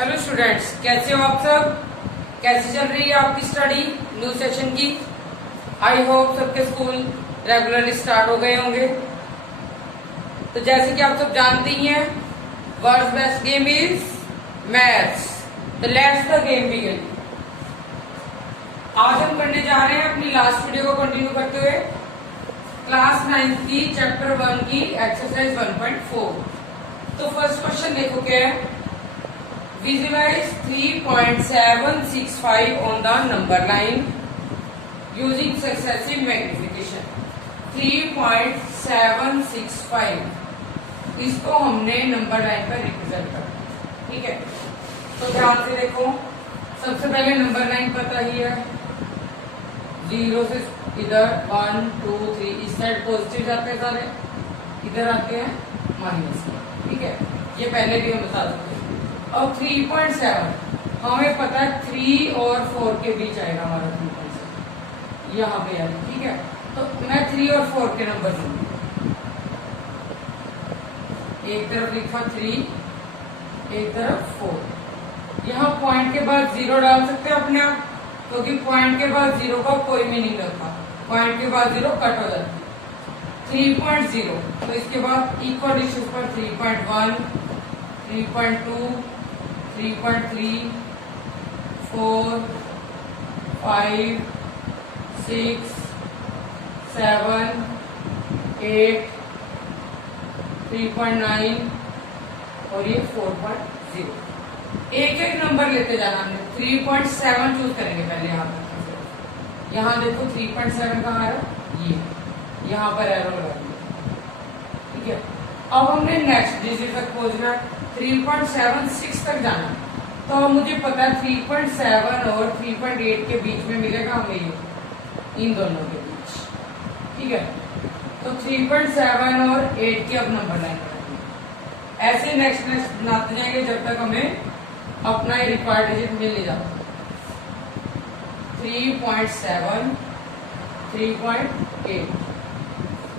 Hello students, कैसे हो आप सब? कैसी चल रही है आपकी स्टडी न्यू सेशन की? आई होप सबके स्कूल रेगुलरली स्टार्ट हो गए होंगे। तो जैसे कि आप सब जानते ही हैं, world's best game is maths. तो लेट्स द गेम बिगिन। आज हम करने जा रहे हैं अपनी लास्ट वीडियो को कंटिन्यू करते हुए क्लास 9 की चैप्टर 1 की एक्सरसाइज 1.4। तो फर्स्ट क्वेश्चन देखो क्या है। Visualize 3.765 on the number line using successive magnification। 3.765 इसको हमने नंबर लाइन पर रिप्रेजेंट करना, ठीक है। तो ध्यान से देखो, सबसे पहले नंबर लाइन पता ही है, 0 से इधर 1 2 3 इस साइड पॉजिटिव जाते हैं सारे, इधर आते हैं माइनस, ठीक है। ये पहले भी हम बता सकते हैं। और 3.7 हमें पता है 3 और 4 के बीच आएगा हमारा 3.7 यहाँ पे आएगा, ठीक है। तो मैं 3 और 4 के नंबर लूंगी। एक तरफ लिखा 3, एक तरफ 4। यहाँ पॉइंट के बाद 0 डाल सकते हैं अपने आप, क्योंकि पॉइंट के बाद 0 का कोई मीनिंग नहीं होता। पॉइंट के बाद 0 कट हो जाती है। 3.0 तो इसके बाद इक्वल डिस्टेंस पर 3.1 3.2 3.3 4 5 6 7 8 3.9 और ये 4.0। एक एक नंबर लेते जाना हमने। 3.7 चूज करेंगे पहले। यहाँ देखो 3.7 कहाँ है, ये यहाँ पर एरो लगा दिया, ठीक है। अब हमने नेक्स्ट डिजिट तक पहुंचना, 3.76 तक जाना। तो मुझे पता है 3.7 और 3.8 के बीच में मिलेगा हमें ये, इन दोनों के बीच, ठीक है। तो 3.7 और 8 की अब नंबर लाइन करेंगे। ऐसे नेक्स्ट बनाते जाएंगे जब तक हमें अपना ये रिक्वायर्ड डिजिट मिल नहीं जाता। 3.7 3.8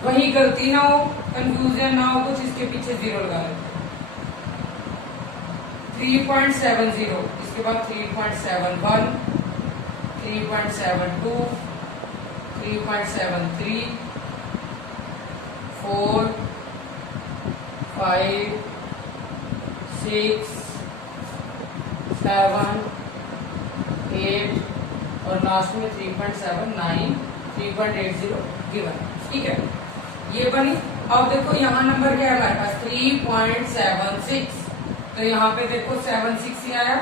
वही गलती ना हो, कंफ्यूजन ना हो कुछ, इसके पीछे 0 लगा लेते। 3.70 इसके बाद 3.71 3.72 3.73 4 5 6 7 8 और लास्ट में 3.79 3.80 गिवन, ठीक है। ये बनी। अब देखो यहाँ नंबर क्या है हमारे पास, 3.76। तो यहाँ पे देखो 76 ही आया,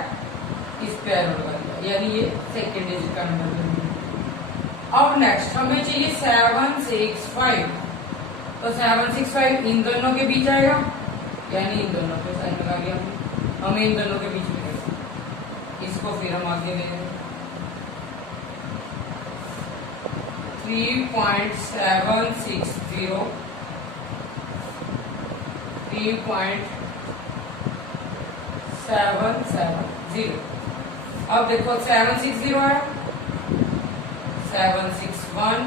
इस पे एरो लगा दिया, यानी ये सेकेंड डिजिट का नंबर बन गया। अब नेक्स्ट हमें चाहिए 765। तो 765 इन दोनों के बीच आएगा, यानी इन दोनों पे साइन लगा दिया हमें इन दोनों के बीच में। इसको फिर हम आगे ले लेंगे 3.760 3.770। अब देखो 760 आया, 761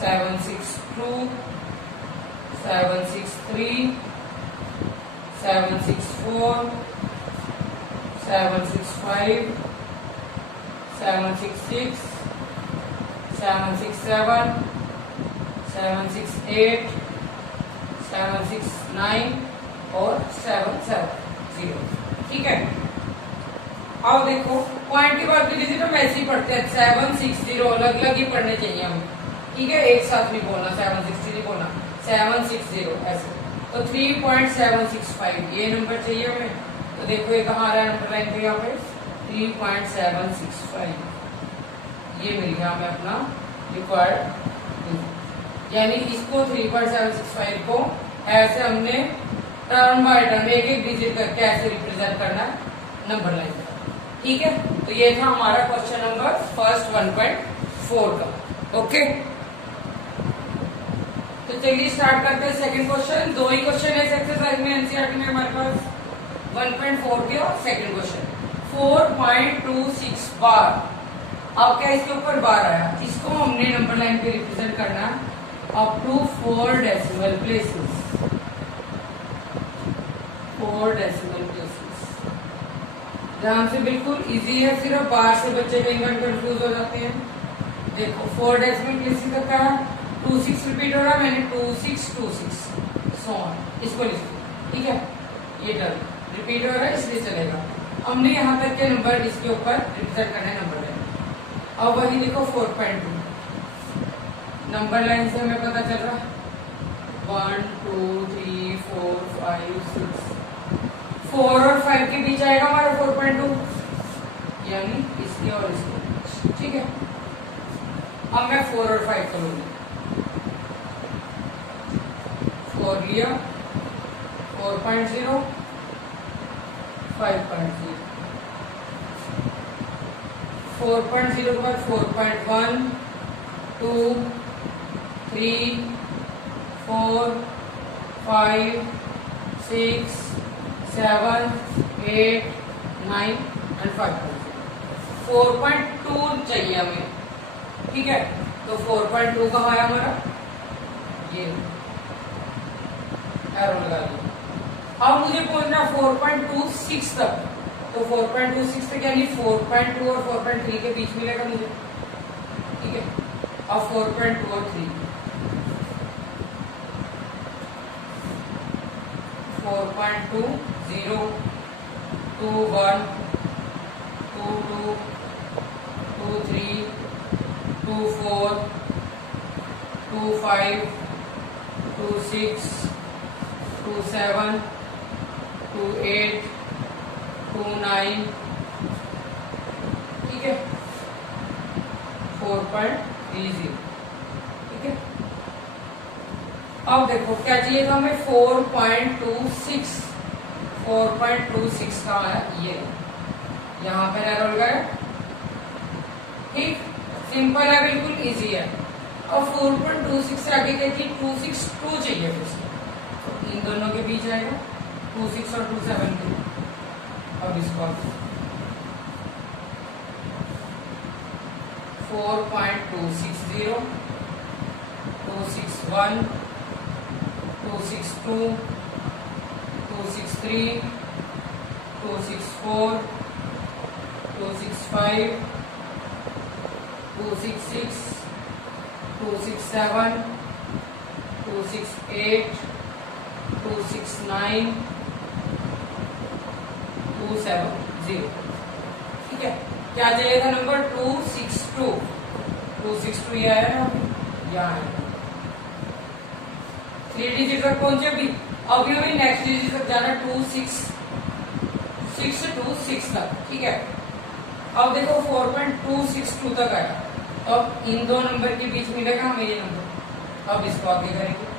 762 763 764 765 766 767 768 769 और 770, ठीक है। अब देखो पॉइंट के बाद की डिजिट हम ऐसे ही पढ़ते हैं, 760 अलग अलग ही पढ़ने चाहिए हमें, ठीक है। एक साथ नहीं बोलना, 760 नहीं बोलना, 760 ऐसे। तो 3.765 ये नंबर चाहिए हमें। तो देखो ये कहाँ आ रहा है नंबर लाइन पे, यहाँ पे 3.765 ये मिल गया हमें अपना रिक्वायर्ड, यानी इसको 3.765 को ऐसे हमने टर्म बाय टर्म एक एक डिजिट करके ऐसे रिप्रेजेंट करना नंबर लाइन, ठीक है। तो ये था हमारा क्वेश्चन नंबर फर्स्ट 1.4 का, ओके। तो चलिए स्टार्ट करते हैं सेकंड क्वेश्चन। 2 ही क्वेश्चन है इस एक्सरसाइज में, एनसीईआरटी में हमारे पास 1.4 के और सेकंड क्वेश्चन 4.26 बार। अब क्या इसके ऊपर बार आया, इसको हमने नंबर लाइन पे रिप्रेजेंट करना up to 4 decimal places, 4 decimal places। ध्यान से, बिल्कुल इजी है, सिर्फ बाहर से बच्चे कई बार कंफ्यूज हो जाते हैं। देखो 4 डेसिमल प्लेसेस तक का है, 26 रिपीट हो रहा है, मैंने 2626 सो ऑन इसको लिख दिया, ठीक है। ये टर्म रिपीट हो रहा है इसलिए चलेगा। हमने यहाँ तक के नंबर इसके ऊपर रिप्रेजेंट करने नंबर लाइन। अब वही देखो 4.2 नंबर लाइन से हमें पता चल रहा है 1 2 3 4 5 6 4 और 5 के बीच आएगा हमारा 4.2, यानी इसके और इसके बीच, ठीक है। अब मैं 4 और 5 करूंगी। 4 लिया, 4.0 5.0, 4.0 के बाद 4.1 2 3 4 5 6 7 8 9 एंड 5.0। 4.2 चाहिए हमें, ठीक है। तो 4.2 कहाँ है हमारा, ये एरो लगा दिया। अब मुझे पहुंचना 4.26 तक, तो 4.26 तक यानी 4.2 और 4.3 के बीच मिलेगा मुझे, ठीक है। अब 4.2 और 3 4.2 0 2 1 2 2 2 3 2 4 2 5 2 6 2 7 2 8 2 9, ठीक है। 4.30, ठीक है। अब देखो क्या चाहिए था हमें, 4.26 4.26 का आया, ये यहाँ पे एरो लगाया, ठीक, सिंपल है, बिल्कुल इजी है। अब 4.26 से आगे क्या चाहिए, 262 चाहिए फिर से, तो इन दोनों के बीच आएगा 26 और 27 के। अब इसको 4.260 261 262 263 264 265 266 267 268 269 270, ठीक है। क्या चाहिए था नंबर, 262 262, ये आया ना, यहाँ है। 3 डिजिट तक पहुंचे अभी हमें नेक्स्ट डिजिट तक जाना, 26 तक, ठीक है। अब देखो 4.262 तक आया, अब इन दो नंबर के बीच मिलेगा हमें ये नंबर। अब इसको आगे करेंगे,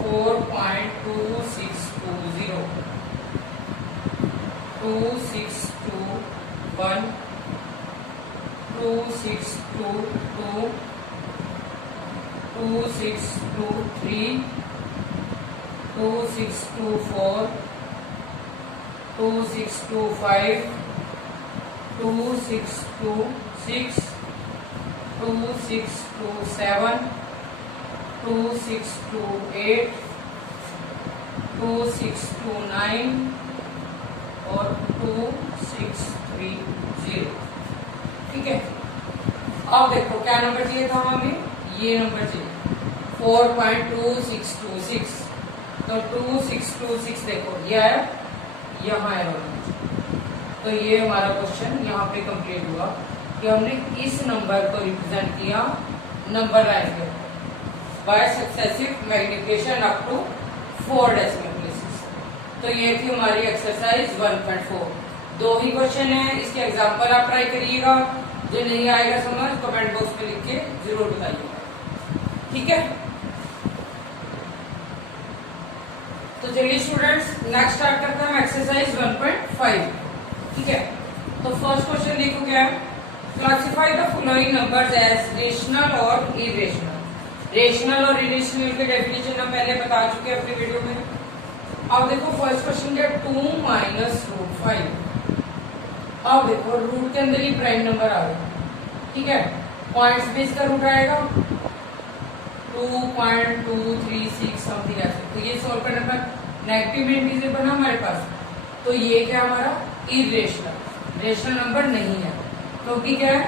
4.2620 2621 2622 2623 2624 2625 2626 2627 2628 2629 और 2630, ठीक है। अब देखो क्या नंबर चाहिए था हमें, ये नंबर चाहिए 4.2626, तो 2626 देखो ये आया, यहाँ है। तो ये हमारा क्वेश्चन यहाँ पे कंप्लीट हुआ कि हमने इस नंबर को रिप्रेजेंट किया नंबर लाइन के by successive magnification up to 4 decimal places. तो ये थी हमारी एक्सरसाइज 1.4। 2 ही क्वेश्चन है, इसके एग्जांपल आप ट्राई करिएगा, जो नहीं आएगा समझ कमेंट बॉक्स में लिख के जरूर बताइएगा, ठीक है। तो चलिए स्टूडेंट्स नेक्स्ट स्टार्ट करते हैं एक्सरसाइज 1.5, ठीक है। तो फर्स्ट क्वेश्चन देखो क्या है, classify the following numbers as rational और इरेशनल। रेशनल और इरेशनल के डेफिनेशन हम पहले बता चुके हैं अपने वीडियो में। अब देखो फर्स्ट क्वेश्चन क्या, 2 - √5। अब देखो रूट के अंदर ही प्राइम नंबर आ गया, ठीक है। पॉइंट्स में इसका रूट आएगा 2.236 समथिंग ऐसे। तो ये सॉल्व करने पर नेगेटिव में इंटीजर बना हमारे पास, तो ये क्या हमारा इरेशनल, रेशनल नंबर नहीं है। क्योंकि क्या है,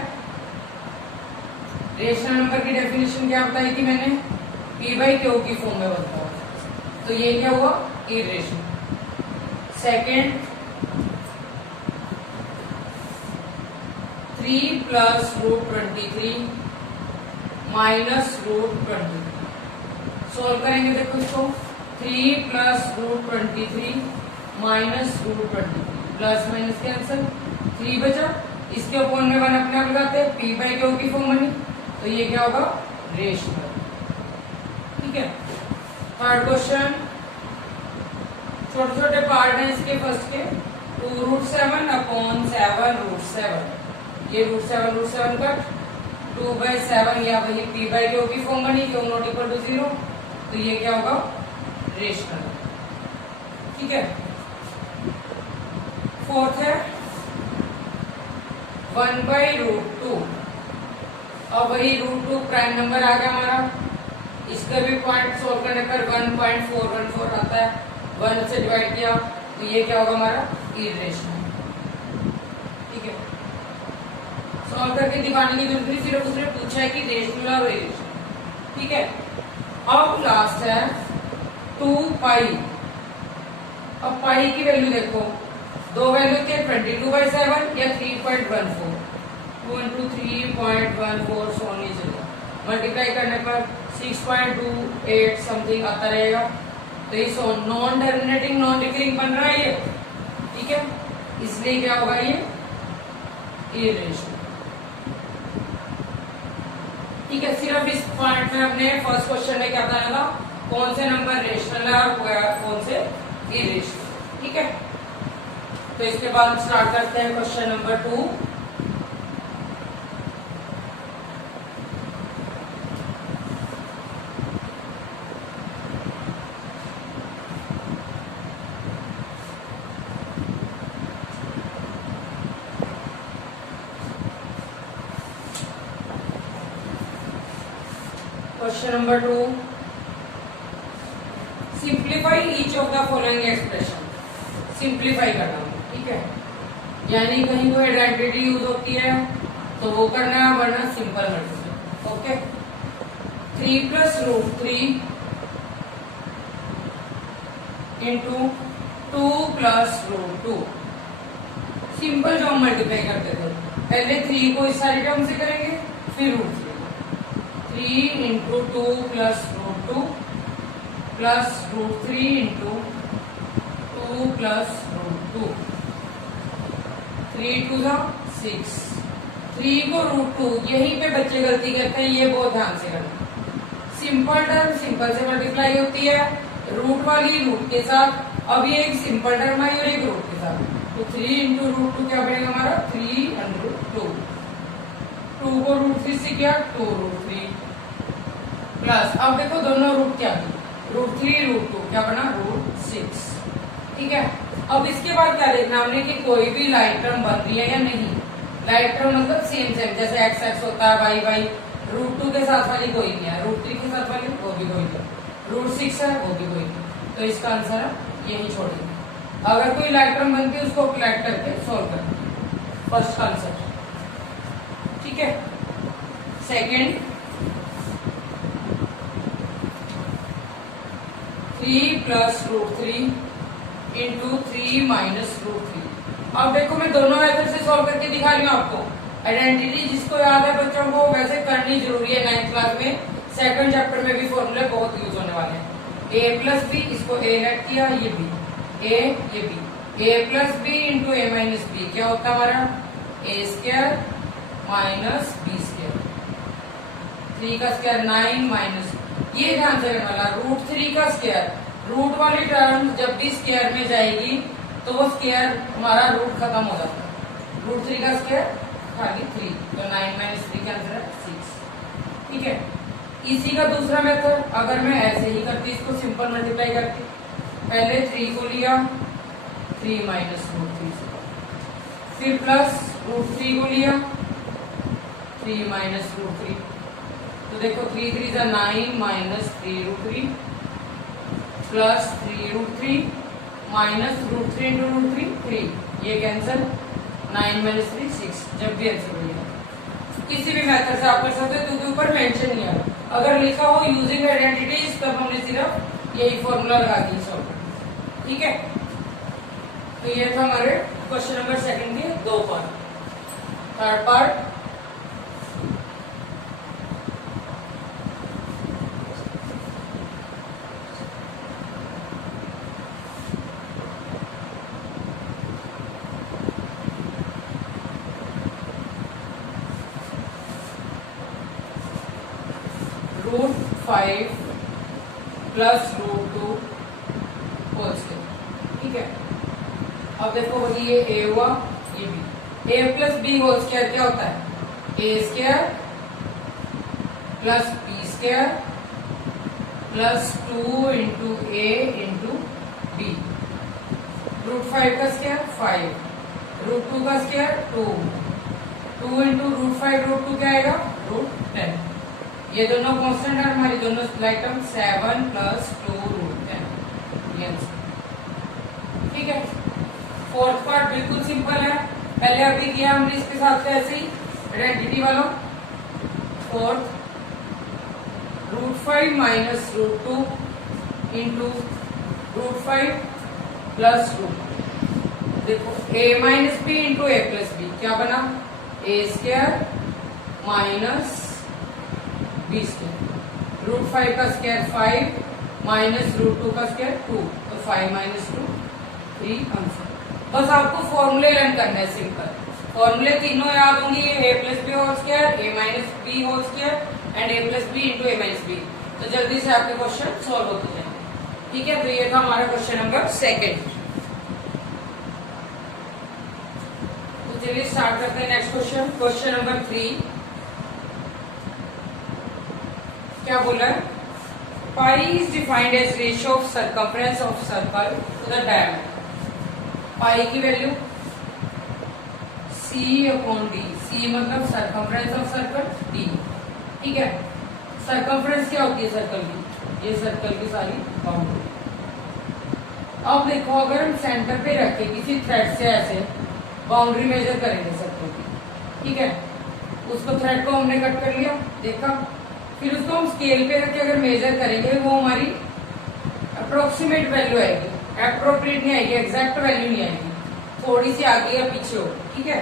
रेशनल नंबर की डेफिनेशन क्या बताई थी मैंने, p बाई क्यू की फॉर्म में बनता है, तो ये क्या हुआ irrational. Second 3 plus root 23 minus root 23, solve करेंगे। देखो इसको 3 plus root 23 minus root 23, plus minus cancel, 3 बचा, इसके अपॉन में 1 अपने आप लगाते हैं, p बाई क्यू की फॉर्म बनी, तो ये क्या होगा रेशनल। ठीक है, थर्ड क्वेश्चन, छोटे छोटे पार्ट हैं इसके। फर्स्ट के 2 रूट 7 अपॉन 7 रूट 7, ये रूट 7 कट, 2 बाई 7 या वही p बाई क्यू की फॉर्म बनी, क्यू नॉट इक्वल टू 0, तो ये क्या होगा रेशनल। ठीक है, फोर्थ है 1 बाई रूट 2, और वही रूट 2 प्राइम नंबर आ गया हमारा, इसका भी पॉइंट सोल्व करने पर 1.414 आता है, 1 से डिवाइड किया, तो ये क्या होगा हमारा इरेशनल। ठीक है, सॉल्व करके दिखाने की जरूरत नहीं, सिर्फ उसने पूछा है कि रेशनल और इरेशनल। ठीक है, अब लास्ट है 2 पाई। अब पाई की वैल्यू देखो, दो वैल्यू थे 22/7 या 3.14, 2 into 3.14 सोनी चलेगा, मल्टीप्लाई करने पर 6.28 समथिंग आता रहेगा, तो ये नॉन टर्मिनेटिंग नॉन डिक्रीजिंग बन रहा है ये। ठीक है, इसलिए क्या होगा ये इरेशनल। ठीक है, सिर्फ इस पॉइंट में हमने फर्स्ट क्वेश्चन में क्या बताया था, कौन से नंबर रेशनल है और कौन से इरेशनल। ठीक है, तो इसके बाद स्टार्ट करते हैं question number 2। Question number 2, simplify each of the following expression, simplify करना। ठीक है, यानी कहीं कोई आइडेंटिटी यूज होती है तो वो करना है, वरना simple multiply. Okay, 3 plus root 3 into 2 plus root 2, simple जो हम मल्टीप्लाई करते थे, पहले 3 को इस सारी टर्म से करेंगे, फिर root 3 into 2 plus root 2 plus root 3 into 2 plus root 2, 3 2 6, 3 को रूट 2, यहीं पे बच्चे गलती करते हैं, ये बहुत ध्यान से करना। सिंपल टर्म सिंपल से मल्टीप्लाई होती है, रूट वाली रूट के साथ, अब ये एक सिंपल टर्म आई और एक रूट के साथ, तो 3 इंटू रूट 2 क्या बनेगा हमारा 3√2, 2 को रूट 3 से किया 2 रूट 3 प्लस, अब देखो दोनों रूट क्या थी, रूट 3 रूट 2 क्या बना रूट 6। ठीक है, अब इसके बाद क्या देखना हमने कि कोई भी लाइट टर्म बन रही है या नहीं। लाइट टर्म मतलब सेम जैसे एक्स एक्स होता है, वाई वाई, रूट 2 के साथ वाली कोई नहीं है, रूट 3 के साथ वाली वो भी कोई नहीं, रूट 6 है वो भी कोई नहीं, तो इसका आंसर यही छोड़ेंगे। अगर कोई लाइट टर्म बनती है उसको कलेक्ट करके सोल्व करना, फर्स्ट आंसर। ठीक है, second 3 plus root 3 into 3 minus root 3। अब देखो मैं दोनों मेथड से सॉल्व करके दिखा रही हूँ आपको। आइडेंटिटी जिसको याद है बच्चों को वैसे करनी जरूरी है, 9th क्लास में सेकंड चैप्टर में भी फॉर्मूले बहुत यूज होने वाले हैं। a प्लस बी, इसको a लेट किया, ये b, a ये b, a plus b into a minus b क्या होता है हमारा a square minus b square, 3 का स्क्वायर 9 माइनस, ये ध्यान से करने वाला, रूट 3 का स्क्वायर, रूट वाली टर्म जब भी स्क्वायर में जाएगी तो वो स्क्वायर हमारा रूट खत्म हो जाता है, रूट 3 का स्क्वायर खाली 3, तो 9 माइनस 3 का आंसर है 6। ठीक है, इसी का दूसरा मेथड, अगर मैं ऐसे ही करती इसको सिंपल मल्टीप्लाई करती, पहले 3 को लिया 3 माइनस रूट 3 से, फिर प्लस रूट 3 को लिया 3 माइनस रूट 3, तो देखो 3 3 9 minus 3 root 3 plus 3√3 minus √3 into √3 3, ये कैंसिल, 9 - 3 6, जब भी आंसर मिलेगा किसी भी मेथड से आप कर सकते हो क्योंकि ऊपर मेंशन नहीं है। अगर लिखा हो यूजिंग आइडेंटिटीज तब हमने सिर्फ यही फॉर्मूला लगा दी सॉल्व, ठीक है। तो ये था हमारे क्वेश्चन नंबर सेकंड के 2 part. Third part √5 plus √2 whole square, ठीक है। अब देखो वही ये a हुआ, ये b, a plus b whole square क्या होता है, a square plus b square plus 2 into a into b, √5 का स्क्वायर 5, √2 का स्क्वायर 2, 2 इंटू √5 √2 क्या आएगा √10। ये दोनों कांस्टेंट है हमारी, दोनों आइटम 7 प्लस 2 √10, ठीक है। फोर्थ पार्ट बिल्कुल सिंपल है, पहले अभी किया हमने इसके साथ ऐसे ही आइडेंटिटी वालों। फोर्थ √5 माइनस √2 इंटू √5 प्लस √2, देखो a minus b into a plus b क्या बना, a square minus b square, √5 का स्क्वायर 5 माइनस √2 का स्क्वायर 2, तो 5 - 2 3 आंसर। बस आपको फॉर्मूले लर्न करना है, सिंपल फॉर्मूले तीनों याद होंगे, a plus b whole square, a minus b whole square and a plus b into a minus b, तो जल्दी से आपके क्वेश्चन सॉल्व होते जाएंगे, ठीक है। तो ये था हमारा क्वेश्चन नंबर सेकंड। तो चलिए स्टार्ट करते हैं नेक्स्ट क्वेश्चन। क्वेश्चन नंबर 3 क्या बोला है, pi is defined as ratio of circumference of circle to the diameter. Pi की वैल्यू C/d, C मतलब सर्कमफ्रेंस ऑफ सर्कल, d, ठीक है। सर्कमफ्रेंस क्या होती है सर्कल की, ये सर्कल की सारी बाउंड्री। अब देखो अगर हम सेंटर पे रख के किसी थ्रेड से ऐसे बाउंड्री मेजर करेंगे सर्कल की, ठीक है, उसको थ्रेड को हमने कट कर लिया, देखा, फिर उसको हम स्केल पे रख के अगर मेजर करेंगे वो हमारी अप्रोक्सीमेट वैल्यू आएगी, एप्रोप्रिएट नहीं आएगी, एग्जैक्ट वैल्यू नहीं आएगी, थोड़ी सी आगे या पीछे हो, ठीक है।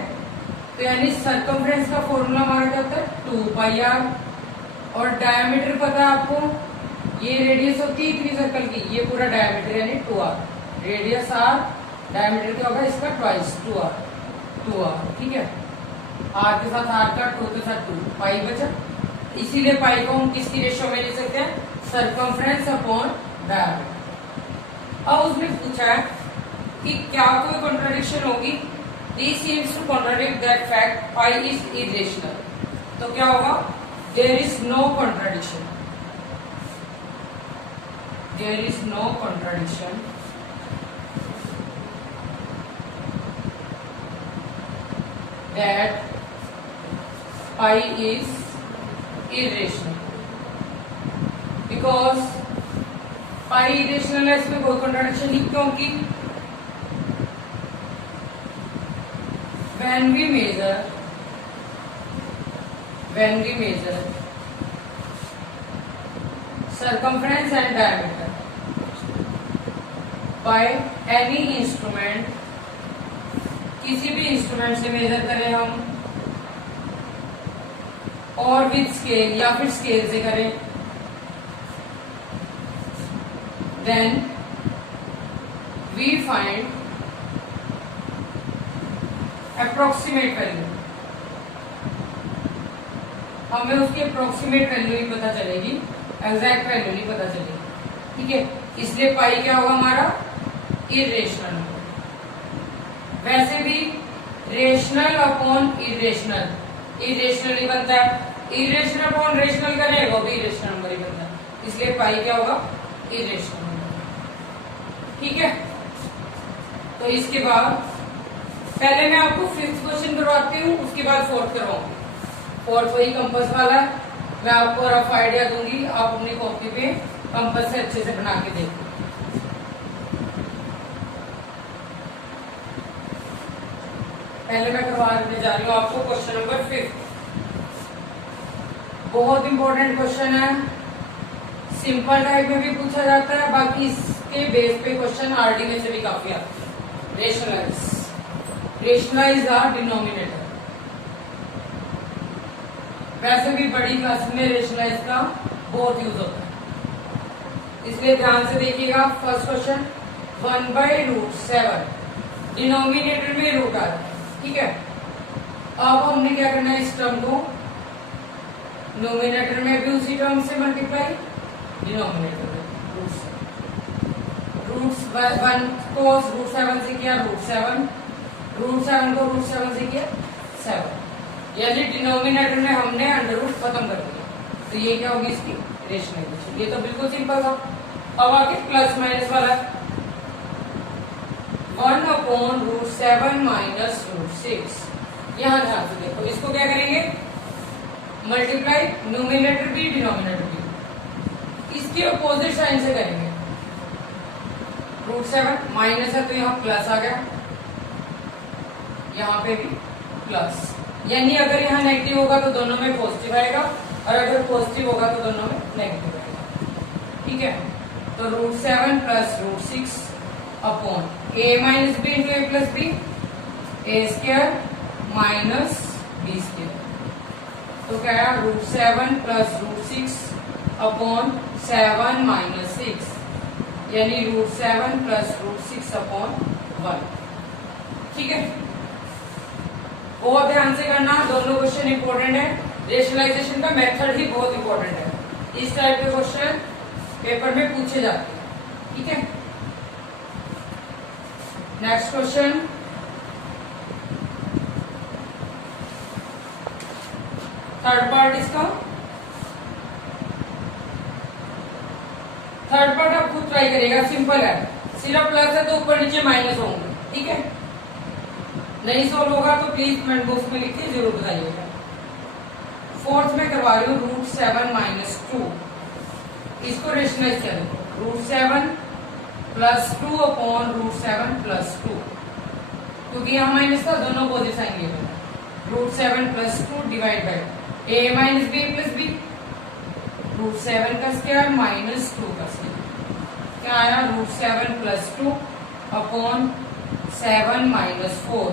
तो यानी सर्कमफ्रेंस का फॉर्मूला हमारा क्या होता है 2πr, और डायमीटर पता है आपको, ये रेडियस होती है इतनी सर्कल की, ये पूरा डायमीटर यानी 2r, रेडियस r, डायमीटर क्या होगा इसका ट्वाइस 2r, ठीक है। r के साथ r का 2 के साथ 2, पाई बचा, इसीलिए पाई को हम किसकी रेशियो में ले सकते हैं, सर्कमफ्रेंस अपॉन डायमीटर। अब उसने पूछा है कि क्या कोई कॉन्ट्राडिक्शन होगी, this seems to contradict that fact pi is irrational, तो क्या होगा, there is no contradiction, there is no contradiction that pi is irrational, because pi irrational है, इसमें कोई कॉन्ट्राडिक्शन नहीं, क्योंकि when we measure circumference and diameter by any instrument, किसी भी इंस्ट्रूमेंट से मेजर करें हम और विद स्केल या फिर स्केल से करें, then we find approximate value, हमें उसकी अप्रोक्सीमेट वैल्यू ही पता चलेगी, एग्जैक्ट वैल्यू नहीं पता चलेगी, ठीक है। इसलिए पाई क्या होगा हमारा इरेशनल। वैसे भी रेशनल अपॉन इरेशनल, इरेशनल ही बनता है, इरेशनल अपॉन रेशनल करें वो भी इरेशनल नंबर ही बनता है, इसलिए पाई क्या होगा इरेशनल नंबर, ठीक है। तो इसके बाद पहले मैं आपको फिफ्थ क्वेश्चन करवाती हूँ, उसके बाद फोर्थ करवाऊंगी। फोर्थ वही कंपास वाला है, मैं आपको रफ आइडिया दूंगी, आप अपनी कॉपी पे कंपास से अच्छे से बना के देखो, पहले मैं करवाने जा रही हूँ आपको क्वेश्चन नंबर 5। बहुत इंपॉर्टेंट क्वेश्चन है, सिंपल टाइप में भी पूछा जाता है, बाकी इसके बेस पे क्वेश्चन आरडी में से भी काफी आते हैं। Rationalise the denominator. वैसे भी बड़ी क्लास में रेशनलाइज का बहुत यूज होता है, इसलिए ध्यान से देखिएगा। फर्स्ट क्वेश्चन 1/√7, डिनोमिनेटर में रूट आ रहा है, ठीक है। अब हमने क्या करना है, इस टर्म को नोमिनेटर में भी उसी टर्म से मल्टीप्लाई, डिनोमिनेटर में रूट्स 1 को √7 से किया √7, √7 को √7 से किया 7, यानी डिनोमिनेटर में हमने अंडर रूट खत्म कर दिया। तो ये क्या होगी इसकी रेशनलाइजेशन। ये तो बिल्कुल सिंपल था। अब आगे प्लस माइनस वाला 1/√7 माइनस √6। यहां ध्यान से देखो, इसको क्या करेंगे, मल्टीप्लाई, न्यूमिनेटर भी डिनोमिनेटर भी, इसके अपोजिट साइन से करेंगे। √7 माइनस है तो यहाँ प्लस आ गया, यहाँ पे भी प्लस, यानी अगर यहाँ नेगेटिव होगा तो दोनों में पॉजिटिव आएगा, और अगर पॉजिटिव होगा तो दोनों में नेगेटिव आएगा, ठीक है। तो √7 plus √6 upon a minus b into a plus b, a² minus b²। तो क्या है, √7 प्लस √6 अपॉन 7 माइनस 6, यानी √7 प्लस √6 अपॉन 1, ठीक है। बहुत ध्यान से करना, दोनों क्वेश्चन इंपॉर्टेंट है। रेशनलाइजेशन का मेथड ही बहुत इंपॉर्टेंट है, इस टाइप के क्वेश्चन पेपर में पूछे जाते हैं, ठीक है। नेक्स्ट क्वेश्चन, थर्ड पार्ट इसका। थर्ड पार्ट आप खुद ट्राई करिएगा, सिंपल है, सिर्फ प्लस है तो ऊपर नीचे माइनस होंगे, ठीक है। नहीं सोल्व होगा तो प्लीज कमेंट बॉक्स में लिख के जरूर बताइएगा। फोर्थ में करवा रही हूँ √7 माइनस 2, इसको रेशनलाइज करें, √7 प्लस 2 अपॉन √7 प्लस 2, क्योंकि यहाँ माइनस था, दोनों अपोजिट साइन लिए √7 plus 2 divide by a minus b plus b, √7 का स्क्वायर माइनस 2 का स्क्वायर, क्या आया, √7 plus 2 upon 7 minus 4,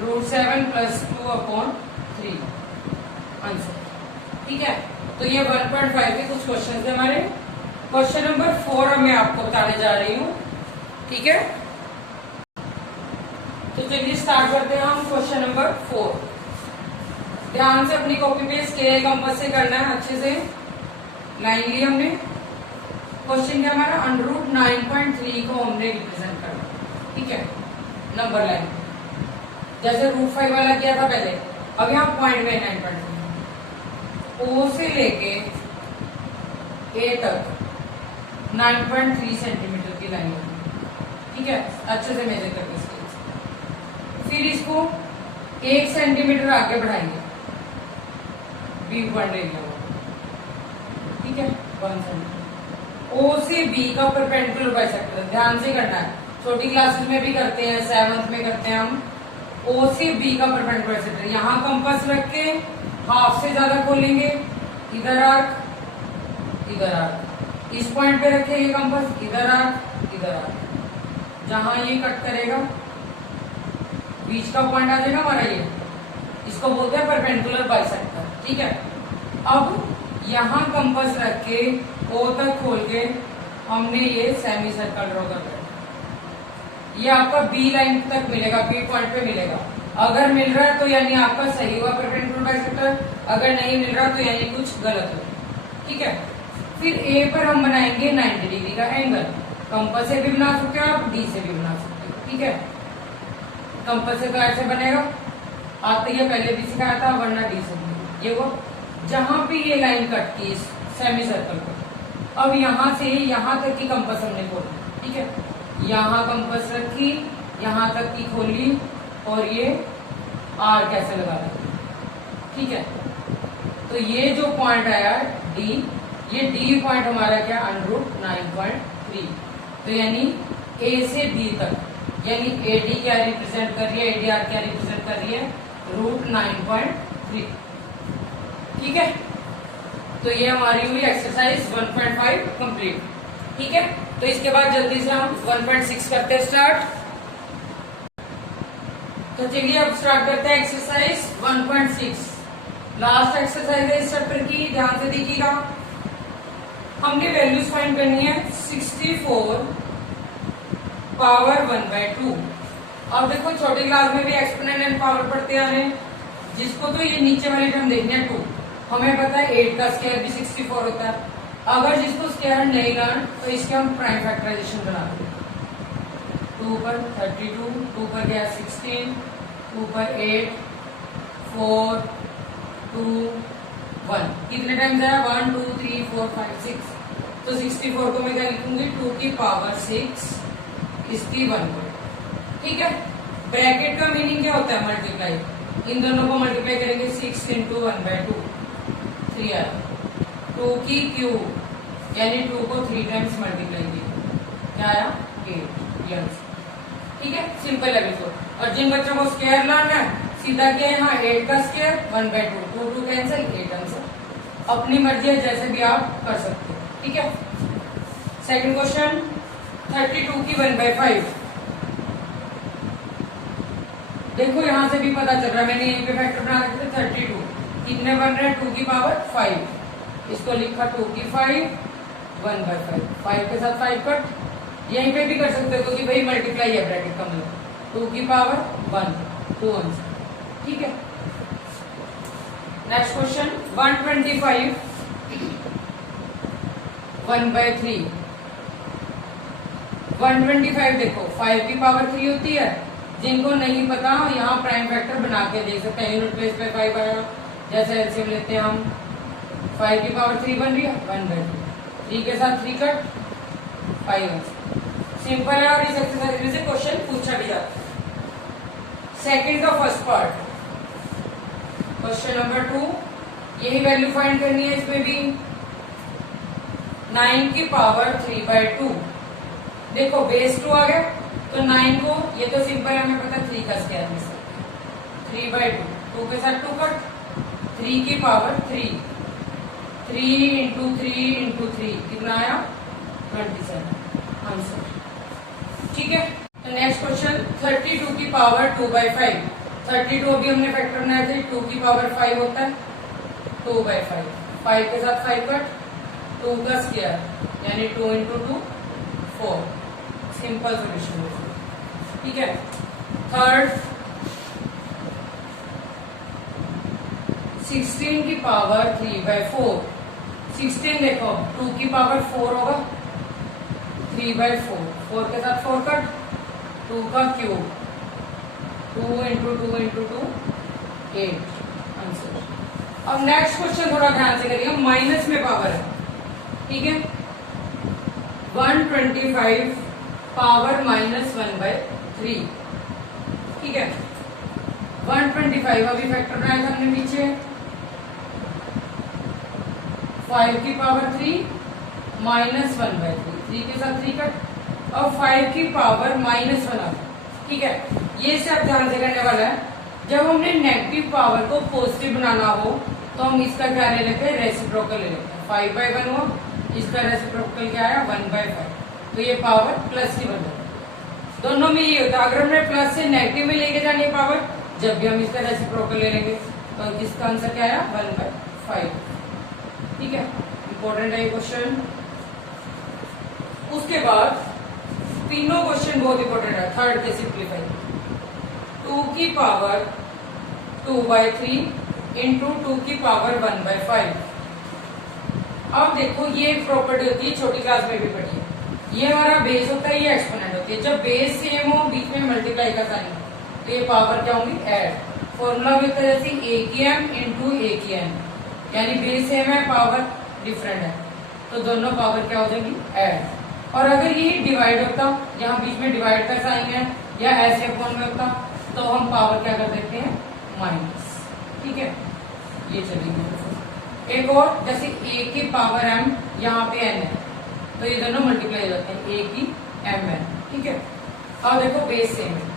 √7 plus 2 upon 3, answer, ठीक है। तो ये 1.5 के कुछ क्वेश्चन थे हमारे। क्वेश्चन नंबर 4 मैं आपको बताने जा रही हूँ, ठीक है। तो चलिए स्टार्ट करते हैं हम क्वेश्चन नंबर 4। ध्यान से अपनी कॉपी पे स्केल कंपास से करना है, अच्छे से लाइन ली हमने। क्वेश्चन क्या हमारा, √9.3 को हमने रिप्रेजेंट करना, ठीक है, नंबर लाइन, जैसे √5 वाला किया था पहले। अब यहाँ पॉइंट में 9.3, O से लेके A तक 9.3 सेंटीमीटर की लाइन होगी, ठीक है, अच्छे से मेजर करके स्केल से। फिर इसको 1 सेंटीमीटर आगे बढ़ाएंगे, B पॉइंट एरिया हो, ठीक है, 1 सेंटीमीटर। O से B का परपेंडिकुलर बाइसेक्टर, ध्यान से करना है, छोटी क्लासेस में भी करते हैं, 7th में करते हैं हम। O से B का परपेंडिकुलर बाइसेक्टर, यहाँ कंपास रख के हाफ से ज्यादा खोलेंगे, इधर आर्क, इधर आर्क, इस पॉइंट पे रखे ये कंपास, इधर आर्क, इधर आर्क, जहां ये कट करेगा बीच का पॉइंट आ जाएगा हमारा, ये इसको बोलते हैं परपेंडिकुलर बाइसेक्टर, ठीक है। अब यहाँ कंपास रख के O तक खोल के हमने ये सेमी सर्कल ड्रॉ कर दिया, ये आपका B लाइन तक मिलेगा, B पॉइंट पे मिलेगा। अगर मिल रहा है तो यानी आपका सही हुआ परपेंडिकुलर बाइसेक्टर, अगर नहीं मिल रहा तो यानी कुछ गलत हो, ठीक है। फिर A पर हम बनाएंगे 90 डिग्री का एंगल, कंपास से भी बना सकते हो आप, D से भी बना सकते हो, ठीक है। कंपास से तो ऐसे बनेगा, आते ही पहले भी सिखाया था, वरना D से ये वो जहां भी ये लाइन कट की सेमी सर्कल को। अब यहाँ से यहाँ तक की कंपास हमने खोली, ठीक है, यहाँ कंपास रखी, यहाँ तक की खोली, और ये आर कैसे लगा रहे, ठीक है। तो ये जो पॉइंट आया D, ये D पॉइंट हमारा क्या, √9.3, तो यानी A से D तक यानी AD क्या रिप्रेजेंट कर रही है, ADR क्या रिप्रेजेंट कर रही है, √9.3। ठीक है, तो ये हमारी हुई एक्सरसाइज 1.5 कंप्लीट। ठीक है, तो इसके बाद जल्दी से हम 1.6 करते हैं स्टार्ट। तो चलिए अब स्टार्ट करते हैं एक्सरसाइज 1.6। लास्ट एक्सरसाइज है इस चैप्टर की, ध्यान से देखिएगा। हमने वैल्यूज फाइंड करनी है 64 पावर 1/2। अब देखो छोटी क्लास में भी एक्सपोनेंट एंड पावर पढ़ते आ रहे हैं, जिसको तो ये नीचे वाली टर्म देखनी है 2। हमें पता है 8 का स्क्वायर भी 64 होता है। अगर जिसको स्क्वायर नहीं लर्न तो इसके हम प्राइम फैक्टराइजेशन बनाते हैं। 2 पर 32, 2 पर गया 16, 2 पर 8, 4, 2, 1। कितने टाइम्स आया, 1 2 3 4 5 6। तो 64 को मैं क्या लिखूंगी, 2 की पावर 6 इसकी 1। ठीक है, ब्रैकेट का मीनिंग क्या होता है, मल्टीप्लाई। इन दोनों को मल्टीप्लाई करेंगे 6 × 1/2, 3 आया। 2 की क्यूब यानी 2 को 3 टाइम्स मल्टीप्लाई किया, क्या आया, 8। ठीक है, सिंपल है बिल्कुल। और जिन बच्चों को स्क्वायर लाना है सीधा क्या है, हाँ 8 का स्क्वायर 1/2, 2 2 कैंसिल, 8 आंसर। अपनी मर्जी है, जैसे भी आप कर सकते हो। ठीक है, सेकंड क्वेश्चन 32 की 1/5। देखो यहां से भी पता चल रहा है, मैंने यहीं पे फैक्टर बना रखे थे 32। कितने बन रहे हैं, 2 की पावर 5। इसको लिखा 2 की 5 1/5। 5 के साथ 5 कट। यहीं पे भी कर सकते हो क्योंकि भाई मल्टीप्लाई है, ब्रैकेट का मतलब 2 की पावर 1, 2 आंसर। ठीक है, नेक्स्ट क्वेश्चन 125 1/3। 125 देखो 5 की पावर 3 होती है। जिनको नहीं पता यहाँ प्राइम फैक्टर बना के देख सकते हैं। यूनिट प्लेस पे 5 आया, जैसे एलसीएम लेते हैं हम, 5 की पावर 3 बन रही है 1/3। 3 के साथ 3 कट, 5 आंसर। सिंपल है और इस एक्सरसाइज में से क्वेश्चन पूछा भी जाता है। सेकंड का फर्स्ट पार्ट, क्वेश्चन नंबर 2, यही वैल्यू फाइंड करनी है। इसमें भी 9 की पावर 3/2। देखो बेस 2 आ गया तो 9 को, ये तो सिंपल है, हमें पता 3 का स्क्वायर में से 3/2, 2 के साथ 2 कट, 3 की पावर 3, 3 × 3 × 3 कितना आया, 27 आंसर। ठीक है, तो नेक्स्ट क्वेश्चन 32 की पावर 2/5। 32 अभी हमने फैक्टर बनाए थे, 2 की पावर 5 होता है 2/5। 5 के साथ 5 कट, 2 का स्क्वायर यानी 2 × 2 4। Simple solution. ठीक है, थर्ड 16 की पावर 3/4। 16 देखो 2 की पावर 4 होगा, 3/4, 4 के साथ 4 कट, 2 का क्यूब, 2 × 2 × 2 8 आंसर। अब नेक्स्ट क्वेश्चन थोड़ा ध्यान से करिएगा, माइनस में पावर है। ठीक है, 125 पावर -1/3। ठीक है, 125 अभी फैक्टर बनाया था हमने नीचे, 5 की पावर 3 -1/3, 3 के साथ 3 कट, और 5 की पावर -1 आ। ठीक है, ये सब ध्यान से करने वाला है। जब हमने नेगेटिव पावर को पॉजिटिव बनाना हो तो हम इसका क्या ले लेते हैं, रेसिप्रोकल ले लेते हैं। 5/1 हो, इसका रेसिप्रोकल क्या है, 1/5। तो ये पावर प्लस की बन जाती है। दोनों में ये होता है, अगर हमने प्लस से नेगेटिव में लेके जानी है पावर, जब भी हम इसका रेसिप्रोकल ले लेंगे तो इसका आंसर क्या आया, 1/5। ठीक है, इंपॉर्टेंट है ये क्वेश्चन। उसके बाद तीनों क्वेश्चन बहुत इंपॉर्टेंट है। थर्ड के सिंप्लीफाई, 2 की पावर 2/3 × 2 की पावर 1/5। अब देखो ये एक प्रॉपर्टी होती है, छोटी क्लास में भी पढ़ी है। ये हमारा बेस होता है, ये एक्सपोनेंट होती है। जब बेस सेम हो, बीच में मल्टीप्लाई का साइन, तो ये पावर क्या होंगी, ऐड। फॉर्मूला भी होता है जैसे AQM × AQN, यानी बेस सेम है, पावर डिफरेंट है, तो दोनों पावर क्या हो जाएगी, ऐड। और अगर ये डिवाइड होता, यहाँ बीच में डिवाइड का साइन है, या ऐसे फॉर्म में होता, तो हम पावर क्या कर देते हैं, माइनस। ठीक है, ये चलेगी। एक और जैसे A की पावर M, यहाँ पे N है, तो ये दोनों मल्टीप्लाई हो जाते हैं, A की M है। ठीक है, अब देखो बेस सेम है,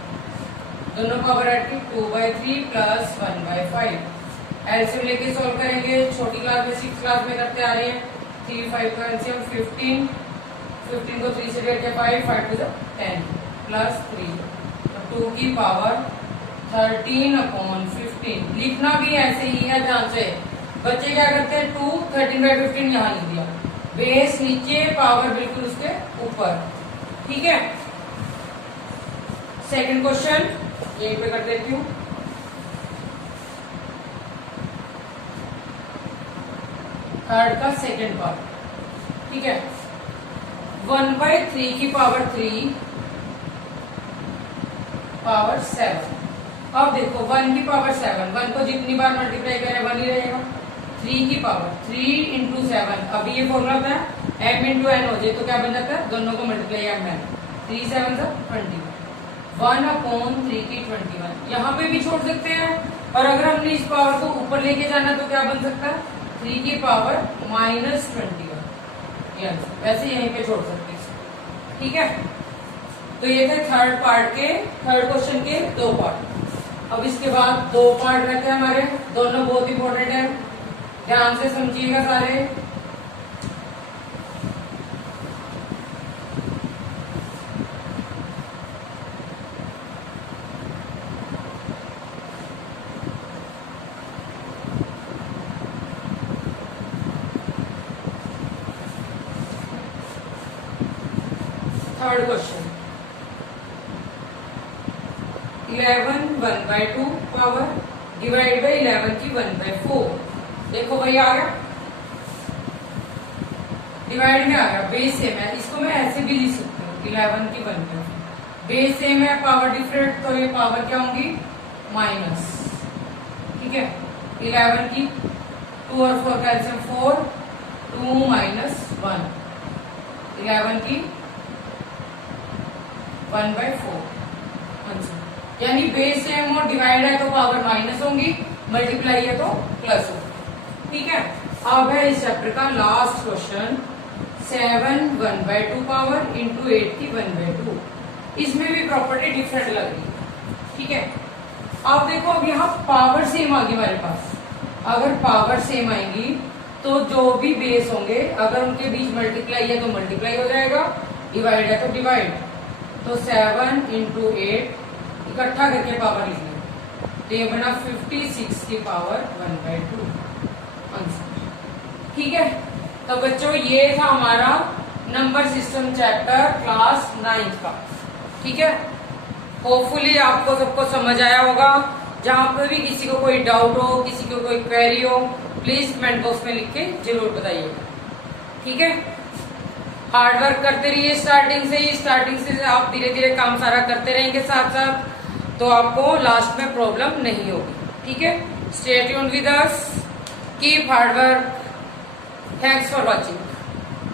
दोनों पावर ऐड की 2/3 प्लस 1/5। एलसीएम लेके सॉल्व करेंगे, छोटी क्लास में 6 क्लास में करते आ रहे हैं। 3 5 का एलसीएम 15, 15 को 3 से डिवाइड किया 5, 5 to 10 प्लस 3, तो 2 की पावर 13/15। लिखना भी ऐसे ही है, ध्यान से। बच्चे क्या करते हैं, 2 13/15 यहाँ लिख दिया, बेस नीचे पावर बिल्कुल उसके ऊपर। ठीक है, सेकंड क्वेश्चन यहीं पे कर देती हूँ। थर्ड का सेकंड पार्ट। ठीक है, 1/3 की पावर 3 पावर 7। अब देखो 1 की पावर 7, 1 को जितनी बार मल्टीप्लाई करें 1 ही रहेगा। 3 की पावर 3 इंटू 7, अभी ये फॉर्मूला होता है m इंटू एन हो जाए तो क्या बन जाता है, दोनों को मल्टीप्लाई m n, 3 7 20, 1/3 की 21। यहाँ पे भी छोड़ सकते हैं, और अगर हमने इस पावर को ऊपर लेके जाना तो क्या बन सकता है, 3 की पावर -21। वैसे यहीं पे छोड़ सकते हैं। ठीक है, तो ये थे थर्ड क्वेश्चन के 2 पार्ट। अब इसके बाद 2 पार्ट रहते हैं हमारे, दोनों बहुत इंपॉर्टेंट है, ध्यान से समझिएगा सारे। Third question 11 1/2 power divide by 11 की 1/4। देखो भाई आ गया, डिवाइड में आ गया, बेस सेम है, इसको मैं ऐसे भी लिख सकती हूँ 11 की 1/4। बेस सेम है, पावर डिफरेंट, तो ये पावर क्या होंगी, माइनस। ठीक है, 11 की 2 और 4 का एलसीएम 4, 2 - 1, 11 की 1/4 आंसर। यानी बेस सेम और डिवाइड है तो पावर माइनस होंगी, मल्टीप्लाई है तो प्लस होगी। ठीक है, अब है इस चैप्टर का लास्ट क्वेश्चन 7 1/2 पावर इंटू 8 की 1/2। इसमें भी प्रॉपर्टी डिफरेंट लग रही है। ठीक है, अब देखो अब यहाँ पावर सेम आ गई हमारे पास। अगर पावर सेम आएंगी तो जो भी बेस होंगे अगर उनके बीच मल्टीप्लाई है तो मल्टीप्लाई हो जाएगा, डिवाइड है तो डिवाइड। तो 7 इंटू 8 इकट्ठा करके पावर लिख लें, तो ये बना 56 की पावर 1/2 आंसर। ठीक है, तो बच्चों ये था हमारा नंबर सिस्टम चैप्टर क्लास 9 का। ठीक है, होपफुली आपको सबको समझ आया होगा। जहां पर भी किसी को कोई डाउट हो, किसी को कोई क्वेरी हो, प्लीज कमेंट बॉक्स में लिख के जरूर बताइएगा। ठीक है, हार्ड वर्क करते रहिए स्टार्टिंग से आप धीरे धीरे काम सारा करते रहेंगे साथ साथ, तो आपको लास्ट में प्रॉब्लम नहीं होगी। ठीक है, stay tuned with us, keep hard work. Thanks for watching.